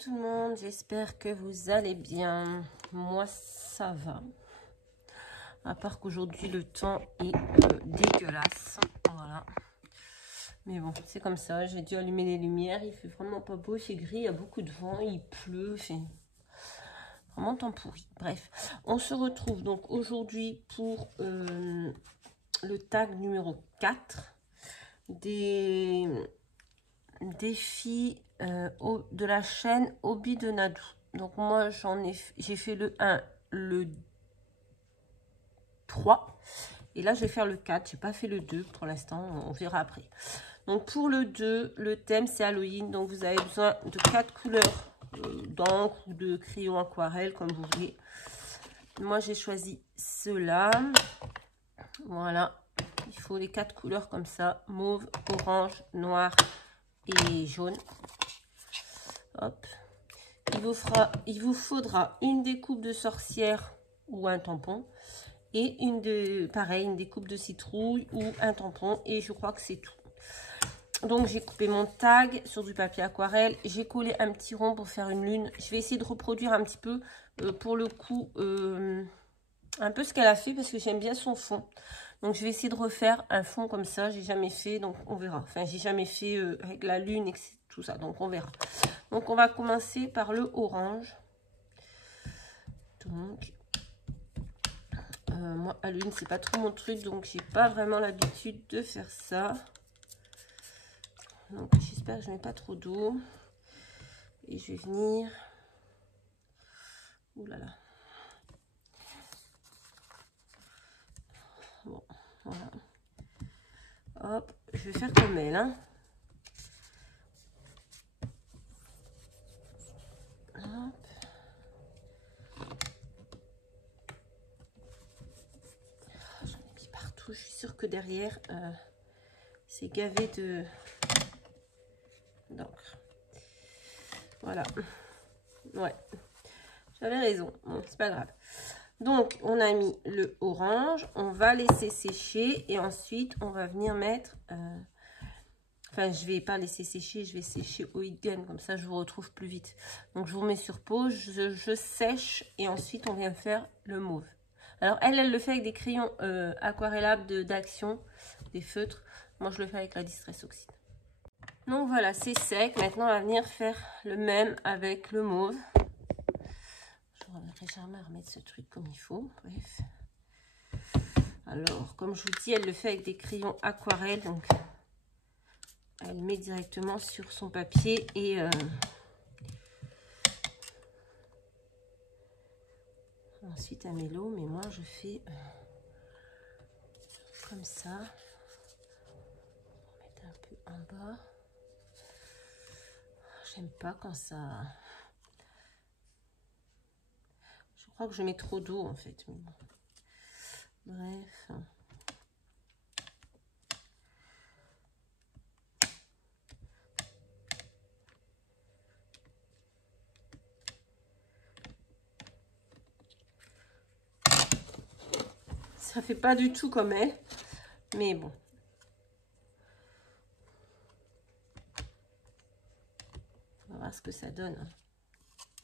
tout le monde, j'espère que vous allez bien. Moi ça va, à part qu'aujourd'hui le temps est dégueulasse, voilà. Mais bon, c'est comme ça, j'ai dû allumer les lumières, il fait vraiment pas beau, c'est gris, il y a beaucoup de vent, il pleut, c'est vraiment temps pourri. Bref, on se retrouve donc aujourd'hui pour le tag numéro 4 des défis de la chaîne Hobby de Nadou. Donc moi j'ai fait le 1, le 3 et là je vais faire le 4. J'ai pas fait le 2 pour l'instant, on verra après. Donc pour le 2, le thème c'est Halloween, donc vous avez besoin de 4 couleurs d'encre ou de crayon aquarelle comme vous voulez. Moi j'ai choisi ceux-là, voilà. Il faut les 4 couleurs comme ça: mauve, orange, noir et jaune. Hop. Il vous faudra une découpe de sorcière ou un tampon et une découpe de citrouille ou un tampon, et je crois que c'est tout. Donc j'ai coupé mon tag sur du papier aquarelle, j'ai collé un petit rond pour faire une lune. Je vais essayer de reproduire un petit peu pour le coup un peu ce qu'elle a fait, parce que j'aime bien son fond. Donc je vais essayer de refaire un fond comme ça, j'ai jamais fait, donc on verra. Enfin j'ai jamais fait avec la lune et tout ça, donc on verra. Donc on va commencer par le orange. Donc moi à lune c'est pas trop mon truc, donc j'ai pas vraiment l'habitude de faire ça. Donc j'espère que je mets pas trop d'eau. Et je vais venir. Ouh là là. Bon, voilà. Hop, je vais faire comme elle, hein. Hop. J'en ai mis partout. Je suis sûre que derrière, c'est gavé d'encre. Voilà. Ouais. J'avais raison. Bon, c'est pas grave. Donc, on a mis le orange. On va laisser sécher. Et ensuite, on va venir mettre... Enfin, je vais pas laisser sécher, je vais sécher au heat gun, comme ça je vous retrouve plus vite. Donc je vous mets sur pause, je sèche et ensuite on vient faire le mauve. Alors elle le fait avec des crayons aquarellables d'Action, des feutres. Moi je le fais avec la Distress Oxide. Donc voilà, c'est sec. Maintenant on va venir faire le même avec le mauve. Je reviendrai jamais à remettre ce truc comme il faut. Bref. Alors, comme je vous dis, elle le fait avec des crayons aquarelles, donc... Elle met directement sur son papier et ensuite elle met l'eau, mais moi je fais comme ça. On va mettre un peu en bas. J'aime pas quand ça... Je crois que je mets trop d'eau en fait. Mais bon. Bref. Ça fait pas du tout comme elle, mais bon. On va voir ce que ça donne.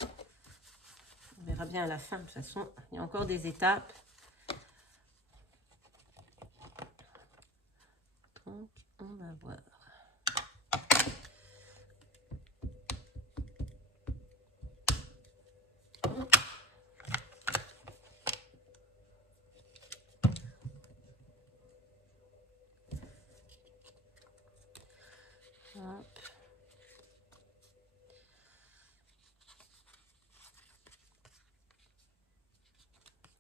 On verra bien à la fin. De toute façon, il y a encore des étapes. Donc, on va voir. Hop.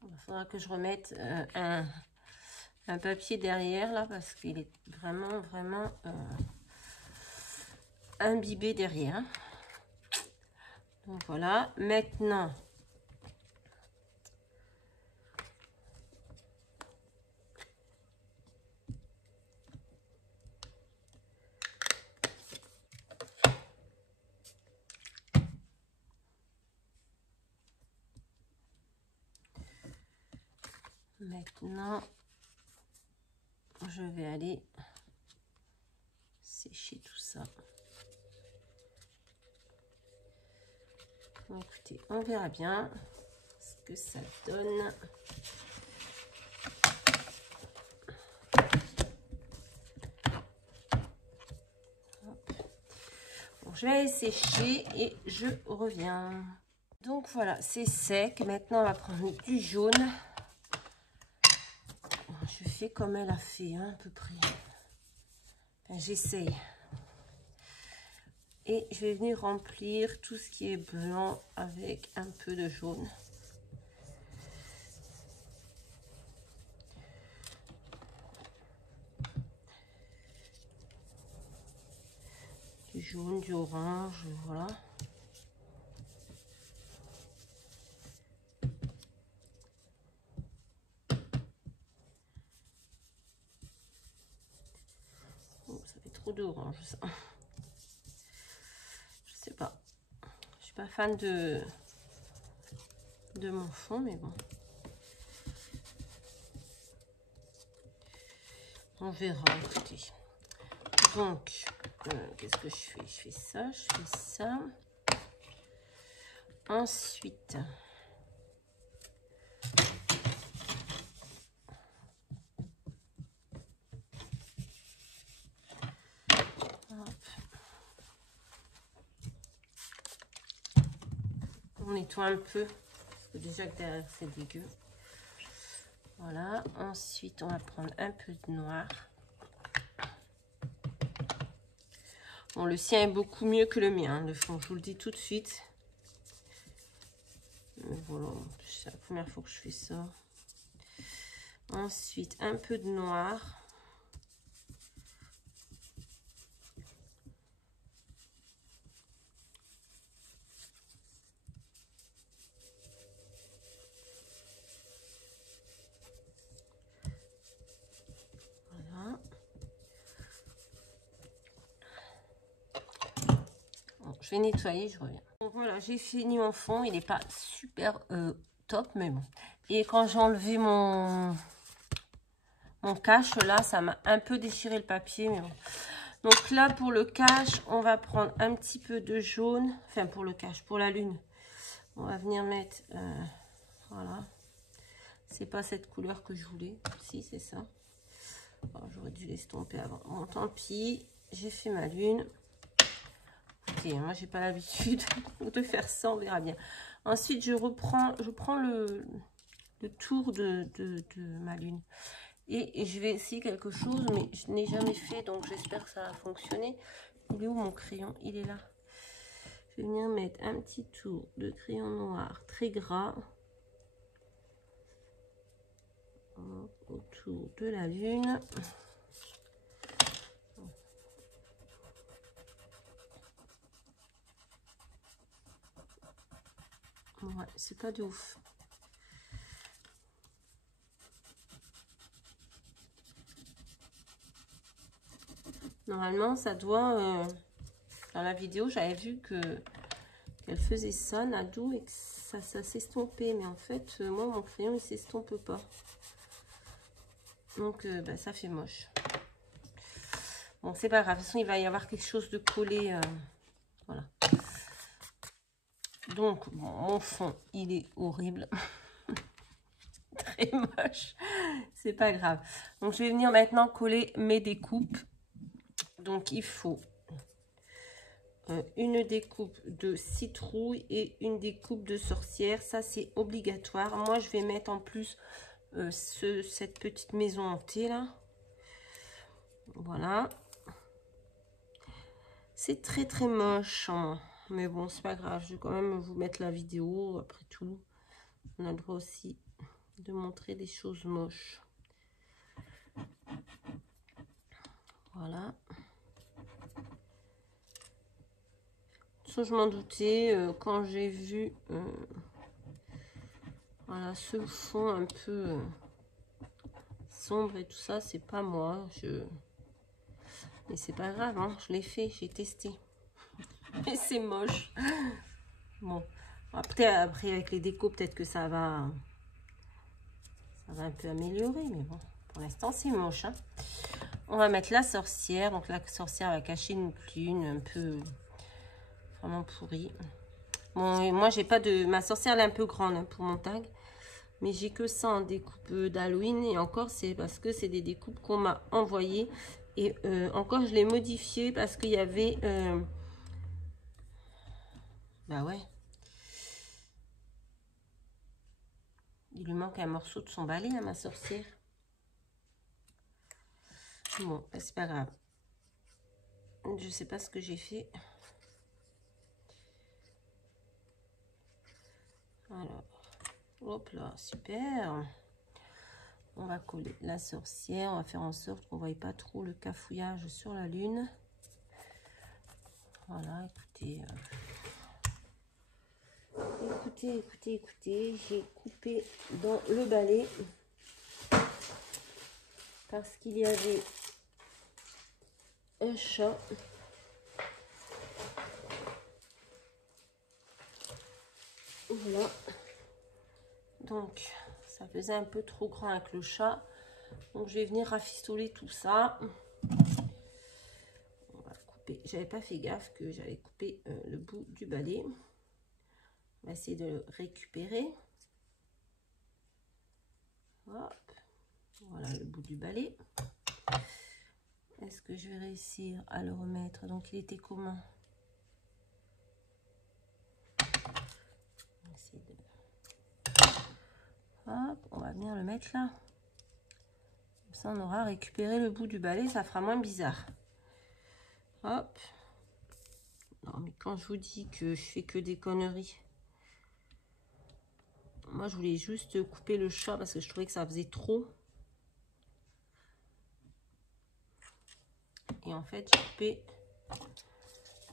Il faudra que je remette un papier derrière là, parce qu'il est vraiment imbibé derrière. Donc voilà, maintenant je vais aller sécher tout ça. Bon, écoutez, on verra bien ce que ça donne. Bon, je vais les sécher et je reviens. Donc voilà, c'est sec. Maintenant, on va prendre du jaune. Je fais comme elle a fait, hein, à peu près. Enfin, j'essaye. Et je vais venir remplir tout ce qui est blanc avec un peu de jaune. Du jaune, du orange, voilà. Oh, ça fait trop d'orange, ça. Je sais pas. Je suis pas fan de mon fond, mais bon. On verra, écoutez. Donc, qu'est-ce que je fais? Je fais ça, je fais ça. Ensuite, on nettoie un peu, parce que déjà que derrière c'est dégueu. Voilà, ensuite on va prendre un peu de noir. Bon, le sien est beaucoup mieux que le mien, le fond, je vous le dis tout de suite. Mais voilà, c'est la première fois que je fais ça. Ensuite, un peu de noir. Voilà. Bon, je vais nettoyer, je reviens. Donc voilà, j'ai fini mon fond. Il n'est pas super top, mais bon. Et quand j'ai enlevé mon cache, là, ça m'a un peu déchiré le papier, mais bon. Donc là, pour le cache, on va prendre un petit peu de jaune. Enfin, pour le cache, pour la lune. On va venir mettre... voilà. C'est pas cette couleur que je voulais. Si, c'est ça. Oh, j'aurais dû l'estomper avant. Bon, tant pis. J'ai fait ma lune. Écoutez, moi, j'ai pas l'habitude de faire ça. On verra bien. Ensuite, je prends le tour de ma lune. Et je vais essayer quelque chose, mais je n'ai jamais fait, donc j'espère que ça va fonctionner. Il est où mon crayon? Il est là. Je vais venir mettre un petit tour de crayon noir très gras autour de la lune. Ouais, c'est pas de ouf. Normalement, ça doit... dans la vidéo, j'avais vu qu'elle faisait ça, Nadou, et que ça s'estompait. Mais en fait, moi, mon crayon, il s'estompe pas. Donc, bah, ça fait moche. Bon, c'est pas grave. De toute façon, il va y avoir quelque chose de collé. Voilà. Donc, bon, mon fond, il est horrible. Très moche. C'est pas grave. Donc, je vais venir maintenant coller mes découpes. Donc, il faut une découpe de citrouille et une découpe de sorcière. Ça, c'est obligatoire. Moi, je vais mettre en plus cette petite maison hantée, là. Voilà. C'est très, très moche. Hein. Mais bon, c'est pas grave. Je vais quand même vous mettre la vidéo. Après tout, on a le droit aussi de montrer des choses moches. Voilà. Ça, je m'en doutais quand j'ai vu voilà, ce fond un peu sombre et tout ça, c'est pas moi. Mais c'est pas grave, hein, je l'ai fait, j'ai testé. Mais c'est moche. Bon, après avec les décos, peut-être que ça va un peu améliorer, mais bon, pour l'instant, c'est moche. Hein. On va mettre la sorcière. Donc la sorcière va cacher une lune un peu vraiment pourrie. Bon, et moi, j'ai pas de... Ma sorcière, elle est un peu grande hein, pour mon tag. Mais j'ai que ça en découpe d'Halloween. Et encore, c'est parce que c'est des découpes qu'on m'a envoyées. Et encore, je l'ai modifié parce qu'il y avait... Bah ouais. Il lui manque un morceau de son balai à ma sorcière. Bon, bah, c'est pas grave. Je sais pas ce que j'ai fait. Alors, hop là, super. On va coller la sorcière. On va faire en sorte qu'on ne voie pas trop le cafouillage sur la lune. Voilà, écoutez. Écoutez. J'ai coupé dans le balai. Parce qu'il y avait un chat. Voilà. Donc, ça faisait un peu trop grand avec le chat. Donc, je vais venir rafistoler tout ça. On va couper. J'avais pas fait gaffe que j'avais coupé le bout du balai. On va essayer de le récupérer. Hop. Voilà le bout du balai. Est-ce que je vais réussir à le remettre? Donc, il était comment? On va essayer de... Hop, on va venir le mettre là. Comme ça, on aura récupéré le bout du balai. Ça fera moins bizarre. Hop. Non, mais quand je vous dis que je fais que des conneries... Moi, je voulais juste couper le chat parce que je trouvais que ça faisait trop. Et en fait, j'ai coupé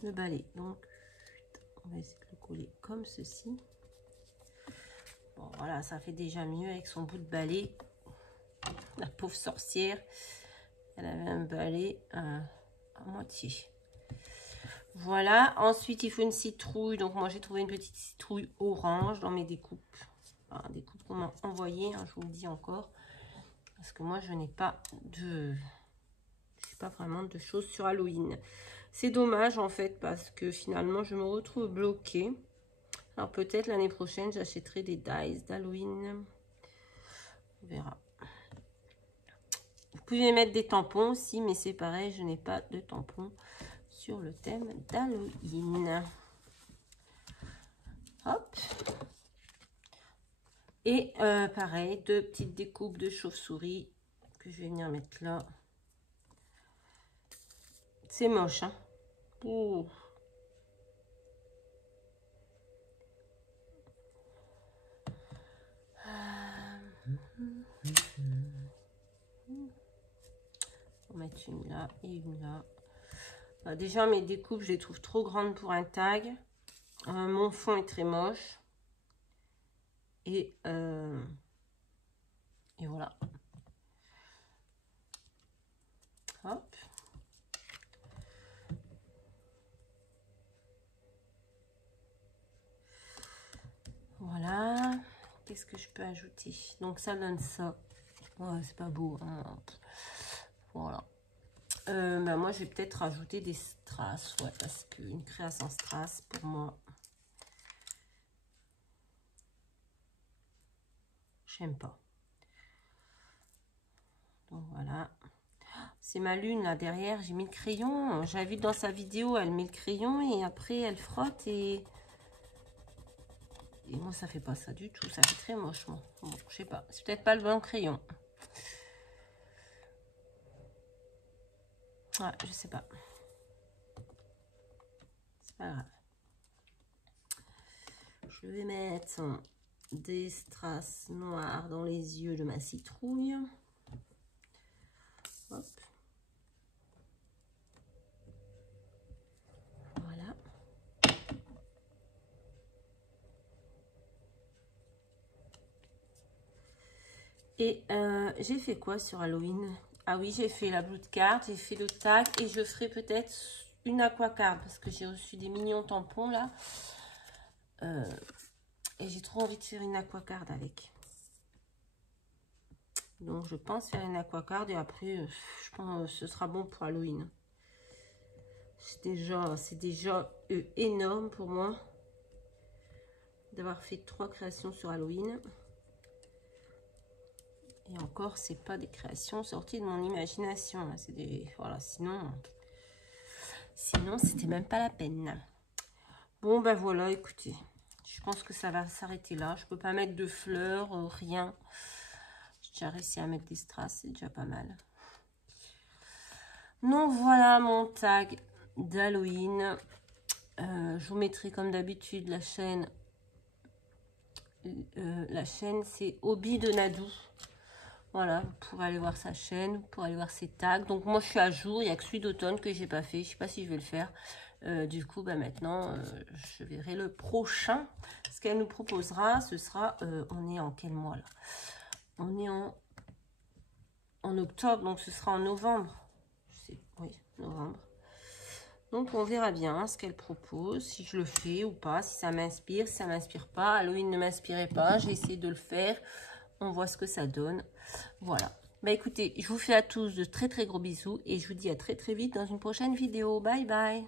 le balai. Donc, on va essayer de le coller comme ceci. Bon, voilà, ça fait déjà mieux avec son bout de balai. La pauvre sorcière, elle avait un balai à moitié. Voilà, ensuite, il faut une citrouille. Donc, moi, j'ai trouvé une petite citrouille orange dans mes découpes. Enfin, découpes qu'on m'a envoyées, hein, je vous le dis encore. Parce que moi, je n'ai pas de... pas vraiment de choses sur Halloween. C'est dommage en fait parce que finalement je me retrouve bloquée. Alors peut-être l'année prochaine j'achèterai des dies d'Halloween. On verra. Vous pouvez mettre des tampons aussi, mais c'est pareil, je n'ai pas de tampons sur le thème d'Halloween. Hop. Et pareil, deux petites découpes de chauve-souris que je vais venir mettre là. C'est moche, hein. Ouh. On va mettre une là et une là. Bah, déjà, mes découpes, je les trouve trop grandes pour un tag. Mon fond est très moche. Et voilà. Hop. Voilà. Qu'est-ce que je peux ajouter? Donc, ça donne ça. Ouais, c'est pas beau. Hein. Voilà. Bah, moi, je vais peut-être rajouter des strass. Ouais, parce qu'une créa sans strass, pour moi, j'aime pas. Donc, voilà. C'est ma lune, là, derrière. J'ai mis le crayon. J'avais vu dans sa vidéo, elle met le crayon et après, elle frotte et moi, ça fait pas ça du tout. Ça fait très moche, moi. Bon, je sais pas. C'est peut-être pas le bon crayon. Ouais, je sais pas. C'est pas grave. Je vais mettre des strass noirs dans les yeux de ma citrouille. Hop. Voilà. Et j'ai fait quoi sur Halloween? Ah oui, j'ai fait la blood card, j'ai fait le tag et je ferai peut-être une aquacard parce que j'ai reçu des mignons tampons là. Et j'ai trop envie de faire une aquacard avec. Donc je pense faire une aquacard et après je pense que ce sera bon pour Halloween. C'est déjà énorme pour moi. d'avoir fait 3 créations sur Halloween. Et encore, c'est pas des créations sorties de mon imagination. Hein. C'est des... Voilà, sinon c'était même pas la peine. Bon, ben voilà, écoutez. Je pense que ça va s'arrêter là. Je peux pas mettre de fleurs, rien. J'ai déjà réussi à mettre des strass, c'est déjà pas mal. Donc voilà mon tag d'Halloween. Je vous mettrai comme d'habitude la chaîne. La chaîne, c'est Hobby de Nadou. Voilà, vous pourrez aller voir sa chaîne, vous pourrez aller voir ses tags. Donc moi je suis à jour, il n'y a que celui d'automne que j'ai pas fait. Je sais pas si je vais le faire. Du coup, bah, maintenant, je verrai le prochain. Ce qu'elle nous proposera, ce sera... on est en quel mois là? On est en octobre, donc ce sera en novembre. Oui, novembre. Donc on verra bien hein, ce qu'elle propose, si je le fais ou pas, si ça m'inspire, si ça m'inspire pas. Halloween ne m'inspirait pas, j'ai essayé de le faire. On voit ce que ça donne. Voilà. Bah écoutez, je vous fais à tous de très très gros bisous et je vous dis à très très vite dans une prochaine vidéo. Bye bye.